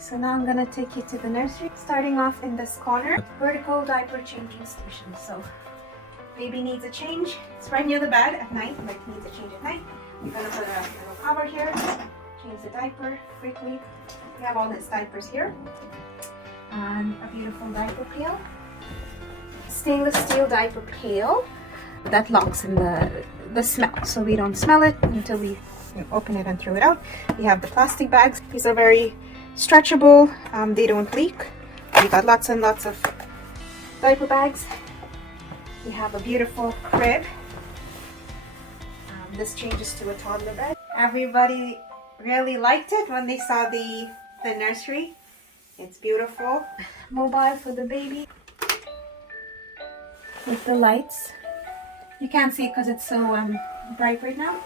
So now I'm gonna take you to the nursery. Starting off in this corner, vertical diaper changing station. So baby needs a change. It's right near the bed at night, but needs a change at night. We're gonna put a little cover here, change the diaper quickly. We have all his diapers here. And a beautiful diaper pail. Stainless steel diaper pail that locks in the smell, so we don't smell it until we open it and throw it out. We have the plastic bags. These are very stretchable. They don't leak. We got lots and lots of diaper bags. We have a beautiful crib. This changes to a toddler bed. Everybody really liked it when they saw the nursery. It's beautiful. Mobile for the baby with the lights. You can't see it because it's so bright right now.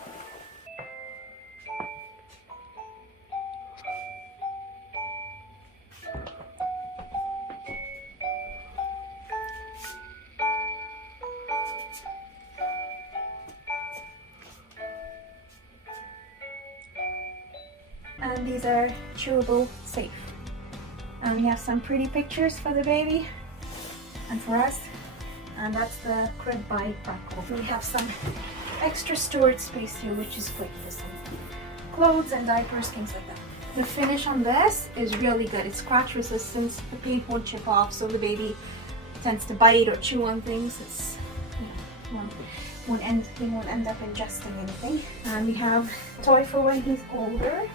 And these are chewable safe. And we have some pretty pictures for the baby and for us. And that's the crib by Graco. We have some extra storage space here, which is great for some clothes and diapers, things like that. The finish on this is really good. It's scratch resistant. The paint won't chip off, so the baby tends to bite or chew on things. It's, you know, he won't end up ingesting anything. And we have a toy for when he's older.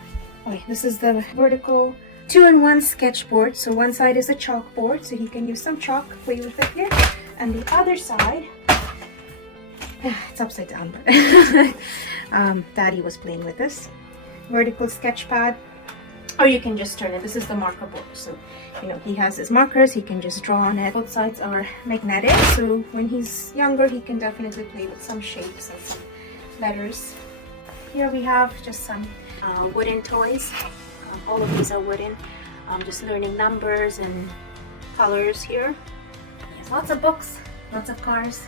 Okay, this is the vertical 2-in-1 sketchboard. So one side is a chalkboard, so he can use some chalk, play with it here. And the other side, it's upside down, but Daddy was playing with this. Vertical sketch pad, or you can just turn it. This is the marker board, so you know he has his markers. He can just draw on it. Both sides are magnetic, so when he's younger, he can definitely play with some shapes and some letters. Here we have just some wooden toys. All of these are wooden. Just learning numbers and colors here. Lots of books, lots of cars.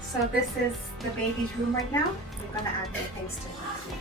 So this is the baby's room right now. We're gonna add more things to it.